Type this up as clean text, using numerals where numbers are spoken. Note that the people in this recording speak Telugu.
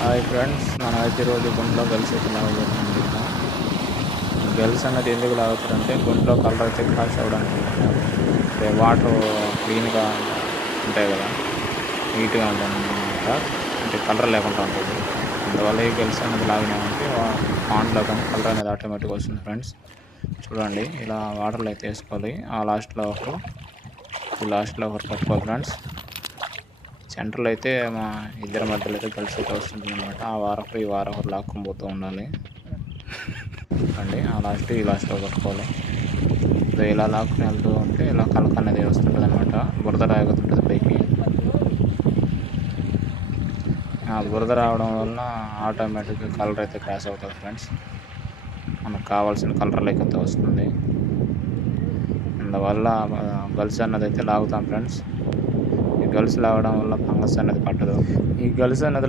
హాయ్ ఫ్రెండ్స్, మనమైతే ఈరోజు గుంట్లో గెల్స్ అయితే లాగబోతుంది. గెల్స్ అన్నది ఎందుకు లాగుతారంటే గుంట్లో కలర్ అయితే క్రాష్ అవ్వడానికి అంటే వాటర్ క్లీన్గా ఉంటాయి కదా, నీట్గా ఉంటుందన్నమాట. అంటే కలర్ లేకుండా ఉంటుంది. అందువల్ల ఈ గెల్స్ అనేది లాగినామంటే పాండ్లో కానీ కలర్ అనేది ఆటోమేటిక్గా వస్తుంది. ఫ్రెండ్స్ చూడండి, ఇలా వాటర్లో అయితే వేసుకోవాలి. ఆ లాస్ట్లో ఒకరు పట్టుకోవాలి ఫ్రెండ్స్. సెంటర్లో అయితే మా ఇద్దరి మధ్యలో అయితే కలిసి అయితే వస్తుంటుంది అనమాట. ఆ వారం ఈ వారం ఒకరు లాక్కొని పోతూ ఉండాలి అండి. ఆ లాస్ట్ ఈ లాస్ట్లో పట్టుకోవాలి. ఇలా లాక్కుని వెళ్తూ ఉంటే ఇలా కలక అనేది వస్తుంటుంది అనమాట. బురద రాగుతుంటుంది పైకి. ఆ బురద రావడం వల్ల ఆటోమేటిక్గా కలర్ అయితే క్రాష్ అవుతుంది ఫ్రెండ్స్. మనకు కావాల్సిన కలర్ లేకపోతే వస్తుంది. అందువల్ల గల్స్ అన్నది అయితే లాగుతాం ఫ్రెండ్స్. ఈ గల్స్ లాగడం వల్ల ఫంగస్ అనేది పట్టదు. ఈ గల్స్ అనేది